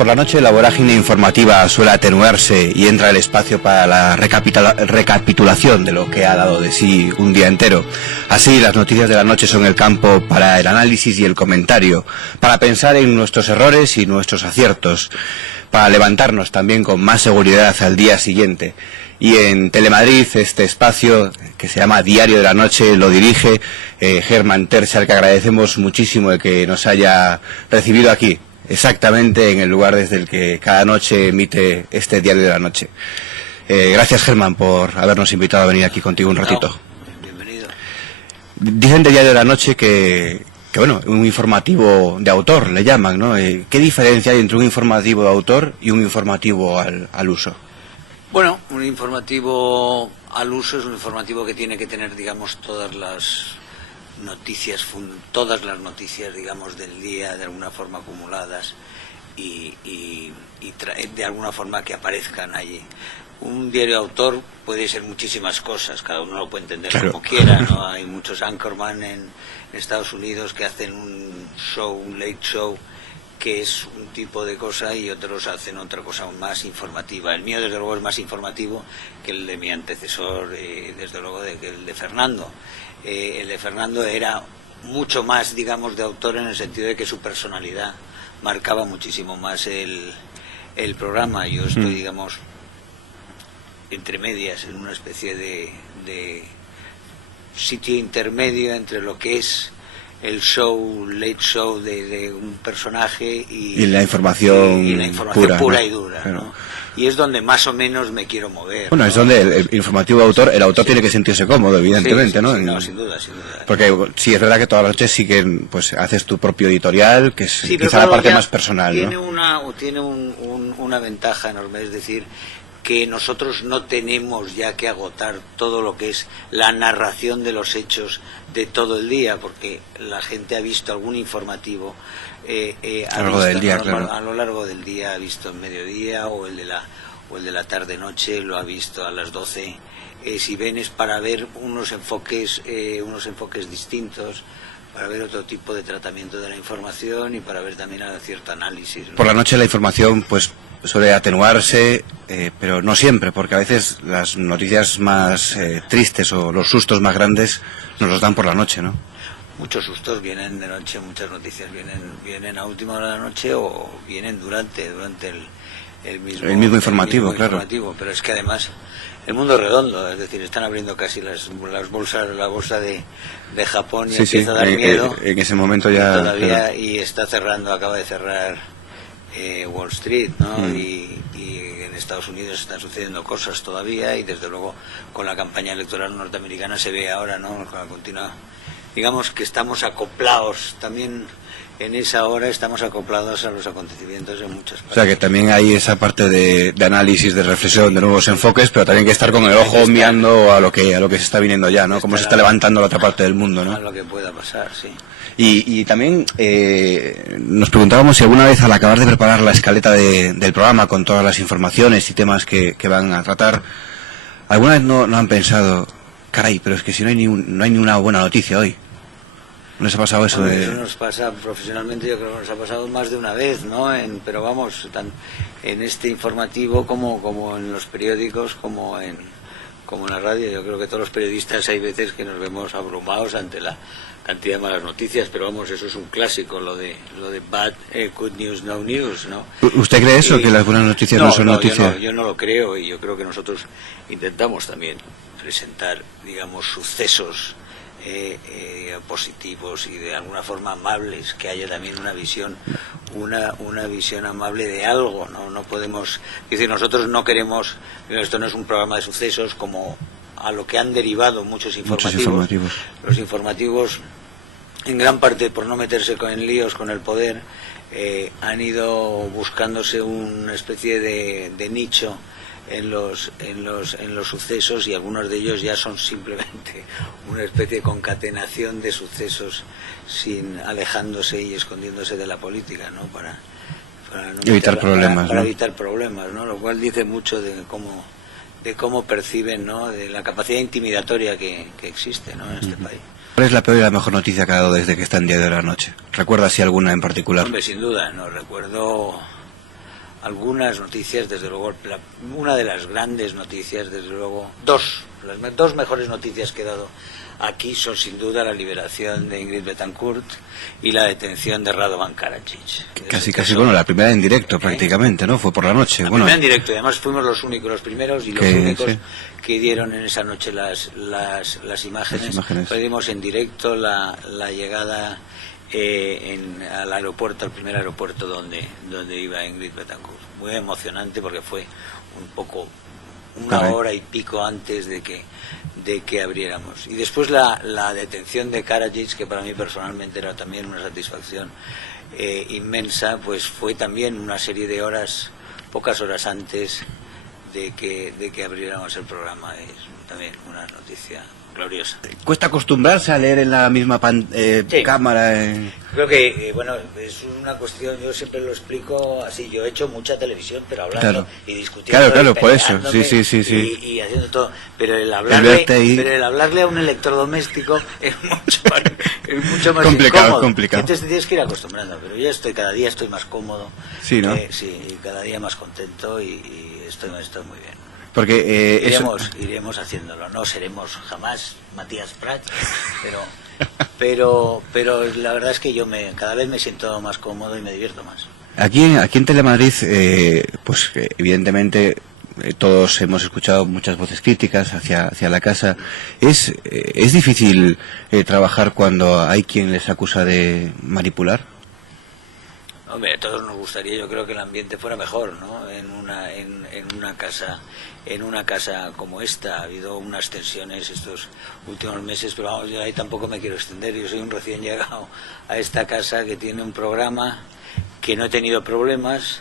Por la noche la vorágine informativa suele atenuarse y entra el espacio para la recapitulación de lo que ha dado de sí un día entero. Así, las noticias de la noche son el campo para el análisis y el comentario, para pensar en nuestros errores y nuestros aciertos, para levantarnos también con más seguridad al día siguiente. Y en Telemadrid, este espacio que se llama Diario de la Noche lo dirige Germán Terzi, al que agradecemos muchísimo el que nos haya recibido aquí, exactamente en el lugar desde el que cada noche emite este Diario de la Noche. Gracias, Germán, por habernos invitado a venir aquí contigo un ratito. No, bienvenido. Dicen de Diario de la Noche que bueno, un informativo de autor le llaman, ¿no? ¿Qué diferencia hay entre un informativo de autor y un informativo al uso? Bueno, un informativo al uso es un informativo que tiene que tener, digamos, todas las noticias, digamos, del día, de alguna forma acumuladas y de alguna forma que aparezcan allí. Un diario de autor puede ser muchísimas cosas, cada uno lo puede entender como quiera, ¿no? Hay muchos anchorman en Estados Unidos que hacen un late show, que es un tipo de cosa, y otros hacen otra cosa más informativa. El mío, desde luego, es más informativo que el de mi antecesor, desde luego, que el de Fernando. El de Fernando era mucho más, digamos, de autor, en el sentido de que su personalidad marcaba muchísimo más el programa. Yo estoy, digamos, entre medias, en una especie de sitio intermedio entre lo que es el late show de un personaje y la información, pura y dura, ¿no? Y es donde más o menos me quiero mover. Bueno, ¿no? Es donde el informativo de autor, el autor tiene que sentirse cómodo, evidentemente, sí, ¿no? Sí, no, sin duda. Porque sí, es verdad que todas las noches sí que pues haces tu propio editorial, que es quizá la parte más personal, tiene, ¿no? Tiene una ventaja enorme, es decir, que nosotros no tenemos ya que agotar todo lo que es la narración de los hechos de todo el día, porque la gente ha visto algún informativo a lo largo del día, ha visto el mediodía o el de la tarde-noche, lo ha visto a las 12. Si ven, es para ver unos enfoques distintos, para ver otro tipo de tratamiento de la información y para ver también cierto análisis, ¿no? Por la noche la información pues suele atenuarse, pero no siempre, porque a veces las noticias más tristes o los sustos más grandes nos los dan por la noche, ¿no? Muchos sustos vienen de noche, muchas noticias vienen a última hora de la noche o vienen durante el mismo informativo, claro. Pero es que además el mundo es redondo, es decir, están abriendo casi las bolsas, la bolsa de Japón, y empieza a dar miedo. En ese momento ya todavía, claro. Y está cerrando, acaba de cerrar Wall Street, ¿no? Y en Estados Unidos están sucediendo cosas todavía, y desde luego con la campaña electoral norteamericana se ve ahora, ¿no? Con la continua, digamos que estamos acoplados también. En esa hora estamos acoplados a los acontecimientos en muchas partes. O sea que también hay esa parte de análisis, de reflexión, de nuevos enfoques, pero también hay que estar con el ojo mirando a lo que se está viniendo ya, ¿no? Cómo se está levantando la otra parte del mundo, ¿no? A lo que pueda pasar, sí. Y también nos preguntábamos si alguna vez, al acabar de preparar la escaleta del programa con todas las informaciones y temas que van a tratar, alguna vez no han pensado, caray, pero es que si no hay ni una buena noticia hoy. ¿No les ha pasado eso? Eso nos pasa profesionalmente, yo creo que nos ha pasado más de una vez, ¿no? Pero vamos, en este informativo como en los periódicos, como en la radio. Yo creo que todos los periodistas hay veces que nos vemos abrumados ante la cantidad de malas noticias, pero vamos, eso es un clásico, lo de good news, no news, ¿no? ¿Usted cree eso, que las buenas noticias no son noticias? Yo no lo creo, y yo creo que nosotros intentamos también presentar, digamos, sucesos positivos y de alguna forma amables, que haya también una visión amable de algo, no podemos decir, nosotros no queremos, esto no es un programa de sucesos como a lo que han derivado muchos informativos. Los informativos, en gran parte por no meterse en líos con el poder, han ido buscándose una especie de nicho en los sucesos, y algunos de ellos ya son simplemente una especie de concatenación de sucesos alejándose y escondiéndose de la política, ¿no? Para no evitar problemas, para ¿no? evitar problemas, ¿no? Lo cual dice mucho de cómo perciben, ¿no? De la capacidad intimidatoria que existe, ¿no? En este país. ¿Cuál es la peor y la mejor noticia que ha dado desde que está en Diario de la Noche? ¿Recuerda si alguna en particular? Hombre, sin duda, no recuerdo. algunas noticias, desde luego, una de las grandes noticias, desde luego, las dos mejores noticias que he dado aquí son sin duda la liberación de Ingrid Betancourt y la detención de Radovan Karadzic. Casi, bueno, la primera en directo prácticamente, ¿no? Fue por la noche. La primera en directo, y además fuimos los primeros y los únicos que dieron en esa noche las imágenes. Perdimos en directo la llegada al aeropuerto, al primer aeropuerto donde iba Ingrid Betancourt. Muy emocionante porque fue un poco una hora y pico antes de que abriéramos. Y después la detención de Karadzic, que para mí personalmente era también una satisfacción inmensa, pues fue también una serie de horas, pocas horas antes de que abriéramos el programa. Es también una noticia gloriosa. ¿Cuesta acostumbrarse a leer en la misma sí. cámara? Creo que, bueno, es una cuestión, yo siempre lo explico así, yo he hecho mucha televisión, pero hablando y discutiendo. Claro, por eso, sí. Y haciendo todo, pero el hablarle a un electrodoméstico es mucho más complicado. Entonces te tienes que ir acostumbrando, pero yo cada día estoy más cómodo, sí, ¿no? Sí, cada día más contento y estoy muy bien. Porque iremos haciéndolo, no seremos jamás Matías Prats, pero la verdad es que yo cada vez me siento más cómodo y me divierto más. Aquí en Telemadrid, pues evidentemente todos hemos escuchado muchas voces críticas hacia la casa. ¿Es difícil trabajar cuando hay quien les acusa de manipular? Hombre, a todos nos gustaría, yo creo que el ambiente fuera mejor, ¿no? En una casa como esta ha habido unas tensiones estos últimos meses, pero vamos, yo ahí tampoco me quiero extender. Yo soy un recién llegado a esta casa que tiene un programa que no he tenido problemas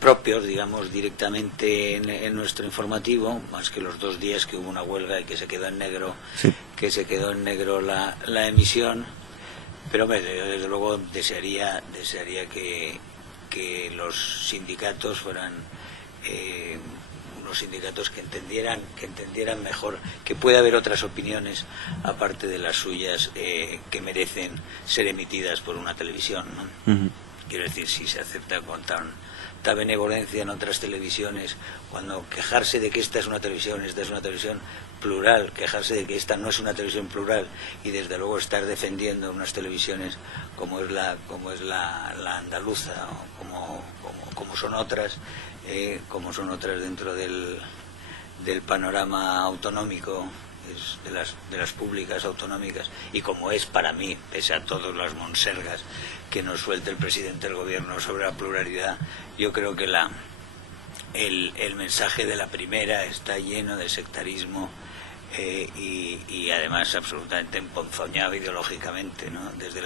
propios, digamos, directamente en nuestro informativo, más que los 2 días que hubo una huelga y que se quedó en negro, la emisión. Pero hombre, yo desde luego desearía que los sindicatos fueran unos sindicatos que entendieran mejor que puede haber otras opiniones aparte de las suyas que merecen ser emitidas por una televisión, ¿no? Uh-huh. Quiero decir, si se acepta con tanta benevolencia en otras televisiones, cuando quejarse de que esta es una televisión plural, quejarse de que esta no es una televisión plural, y desde luego estar defendiendo unas televisiones como es la andaluza, o como son otras dentro del panorama autonómico, de las públicas autonómicas, y como es para mí, pese a todas las monsergas que nos suelte el presidente del gobierno sobre la pluralidad, yo creo que el mensaje de la primera está lleno de sectarismo y además absolutamente emponzoñado ideológicamente, ¿no? Desde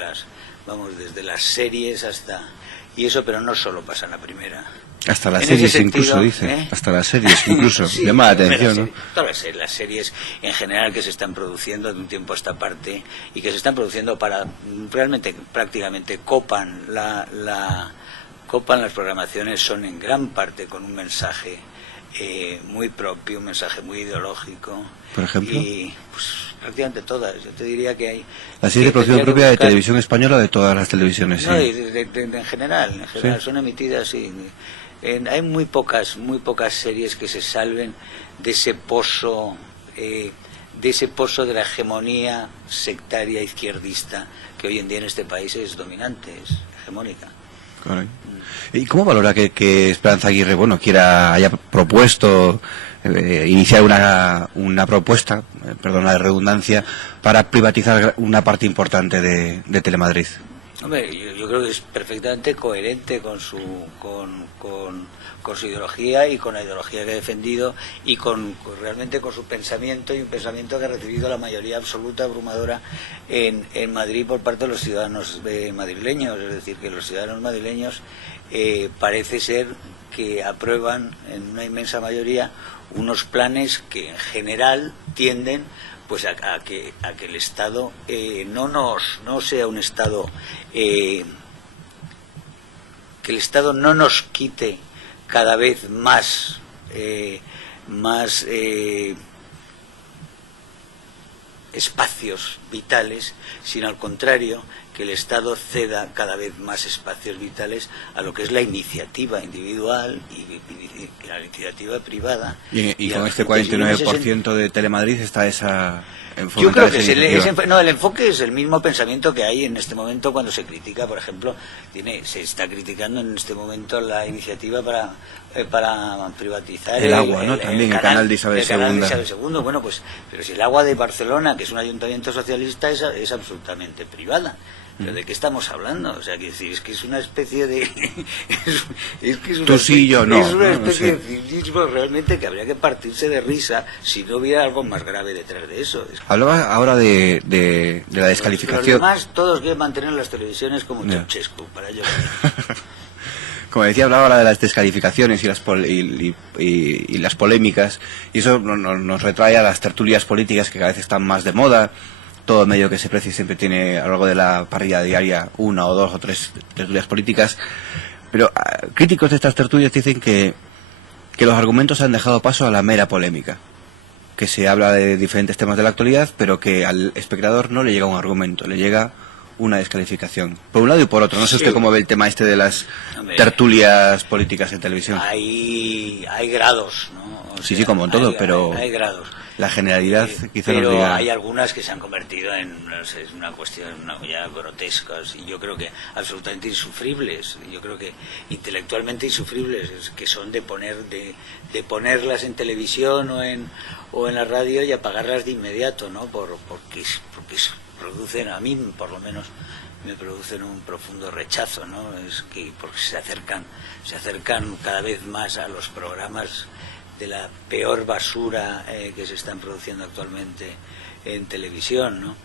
las series hasta... Y eso, pero no solo pasa en la primera. Hasta las series incluso, dice. Hasta las series incluso. Sí, llama la atención, ¿no? Todas las series en general que se están produciendo de un tiempo a esta parte y que se están produciendo para... Realmente, prácticamente copan las programaciones, son en gran parte con un mensaje muy propio, un mensaje muy ideológico. Por ejemplo. Y pues prácticamente todas. Yo te diría que hay... ¿La serie de producción propia de Televisión Española o de todas las televisiones? No, sí. En general ¿sí? Son emitidas, sí. Hay muy pocas series que se salven de ese pozo de la hegemonía sectaria izquierdista que hoy en día en este país es dominante, es hegemónica. Correcto. ¿Y cómo valora que Esperanza Aguirre haya propuesto iniciar una propuesta, perdona la redundancia, para privatizar una parte importante de Telemadrid? Hombre, yo creo que es perfectamente coherente con su ideología y con la ideología que ha defendido y realmente con su pensamiento, y un pensamiento que ha recibido la mayoría absoluta, abrumadora en Madrid por parte de los ciudadanos madrileños. Es decir, que los ciudadanos madrileños parece ser que aprueban en una inmensa mayoría unos planes que en general tienden pues a que el Estado no sea un Estado que el Estado no nos quite cada vez más espacios vitales, sino al contrario, que el Estado ceda cada vez más espacios vitales a lo que es la iniciativa individual y la iniciativa privada. Y con este 49% de Telemadrid está esa... Yo creo que el enfoque es el mismo pensamiento que hay en este momento cuando se critica, por ejemplo, se está criticando en este momento la iniciativa para privatizar el agua, ¿no? También el canal de Isabel II. Bueno, pues, pero si el agua de Barcelona, que es un ayuntamiento socialista, es absolutamente privada. ¿Pero de qué estamos hablando? O sea, es que es una especie de... Tú sí y yo no. Es una especie de cinismo realmente que habría que partirse de risa si no hubiera algo más grave detrás de eso. Hablaba ahora de la descalificación. Los demás todos quieren mantener las televisiones como Ceausescu, para ellos. Como decía, hablaba ahora de las descalificaciones y las polémicas, y eso nos retrae a las tertulias políticas que cada vez están más de moda. Todo medio que se precie siempre tiene a lo largo de la parrilla diaria 1 o 2 o 3 tertulias políticas, pero críticos de estas tertulias dicen que los argumentos han dejado paso a la mera polémica, que se habla de diferentes temas de la actualidad, pero que al espectador no le llega un argumento, le llega una descalificación, por un lado y por otro. No sé usted cómo ve el tema este de las tertulias políticas en televisión. Hay grados, ¿no? O sí, como en todo, pero hay grados. La generalidad quizá nos pero diga... hay algunas que se han convertido en una cuestión ya grotescas y yo creo que absolutamente insufribles. Yo creo que intelectualmente insufribles, que son de ponerlas en televisión o en la radio y apagarlas de inmediato, ¿no? Porque producen, a mí por lo menos me producen un profundo rechazo, ¿no? Porque se acercan cada vez más a los programas de la peor basura que se están produciendo actualmente en televisión, ¿no?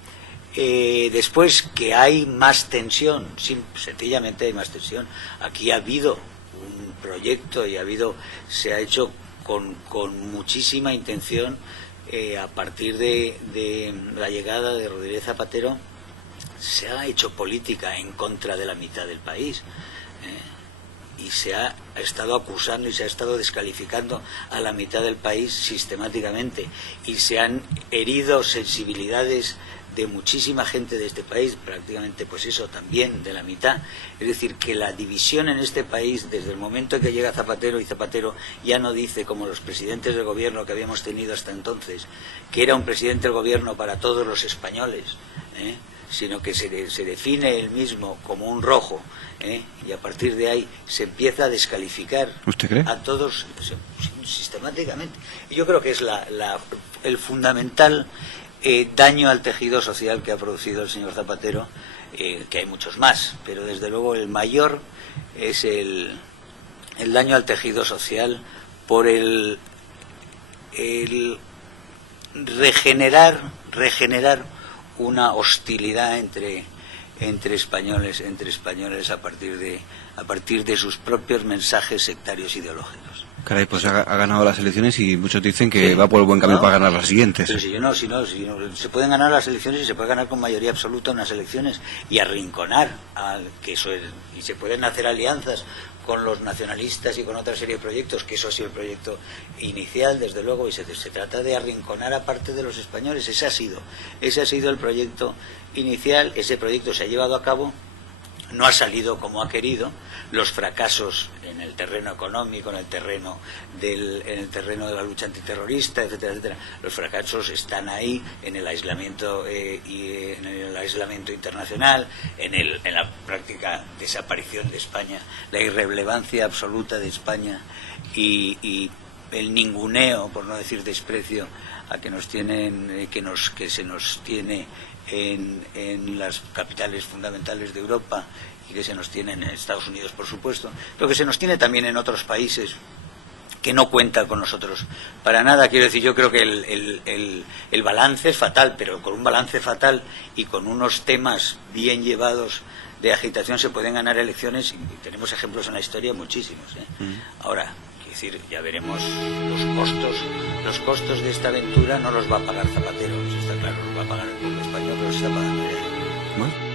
Después, que hay más tensión, sencillamente hay más tensión. Aquí ha habido un proyecto y se ha hecho con muchísima intención a partir de la llegada de Rodríguez Zapatero. Se ha hecho política en contra de la mitad del país. Y se ha estado acusando y se ha estado descalificando a la mitad del país sistemáticamente, y se han herido sensibilidades de muchísima gente de este país, prácticamente pues eso también de la mitad. Es decir, que la división en este país desde el momento en que llega Zapatero, y Zapatero ya no dice como los presidentes del gobierno que habíamos tenido hasta entonces, que era un presidente del gobierno para todos los españoles, sino que se define él mismo como un rojo, y a partir de ahí se empieza a descalificar. ¿Usted cree? A todos sistemáticamente. Y yo creo que es el fundamental daño al tejido social que ha producido el señor Zapatero, que hay muchos más, pero desde luego el mayor es el daño al tejido social por el regenerar una hostilidad entre españoles a partir de sus propios mensajes sectarios ideológicos. Caray, pues ha ganado las elecciones y muchos dicen que va por el buen camino para ganar las siguientes. Pero si no, se pueden ganar las elecciones y se puede ganar con mayoría absoluta unas elecciones y arrinconar y se pueden hacer alianzas con los nacionalistas y con otra serie de proyectos, que eso ha sido el proyecto inicial, desde luego, y se trata de arrinconar a parte de los españoles. Ese ha sido el proyecto inicial. Ese proyecto se ha llevado a cabo, no ha salido como ha querido. Los fracasos en el terreno económico, en el terreno de la lucha antiterrorista, etcétera, etcétera, los fracasos están ahí, en el aislamiento internacional, en la práctica desaparición de España, la irrelevancia absoluta de España y el ninguneo, por no decir desprecio, a que nos tienen, que se nos tiene en las capitales fundamentales de Europa, y que se nos tiene en Estados Unidos, por supuesto, pero que se nos tiene también en otros países que no cuentan con nosotros para nada. Quiero decir, yo creo que el balance es fatal, pero con un balance fatal y con unos temas bien llevados de agitación se pueden ganar elecciones, y tenemos ejemplos en la historia muchísimos. Ahora, quiero decir, ya veremos los costos de esta aventura. No los va a pagar Zapatero, eso está claro, los va a pagar el pueblo español, pero se está pagando ya. Bueno.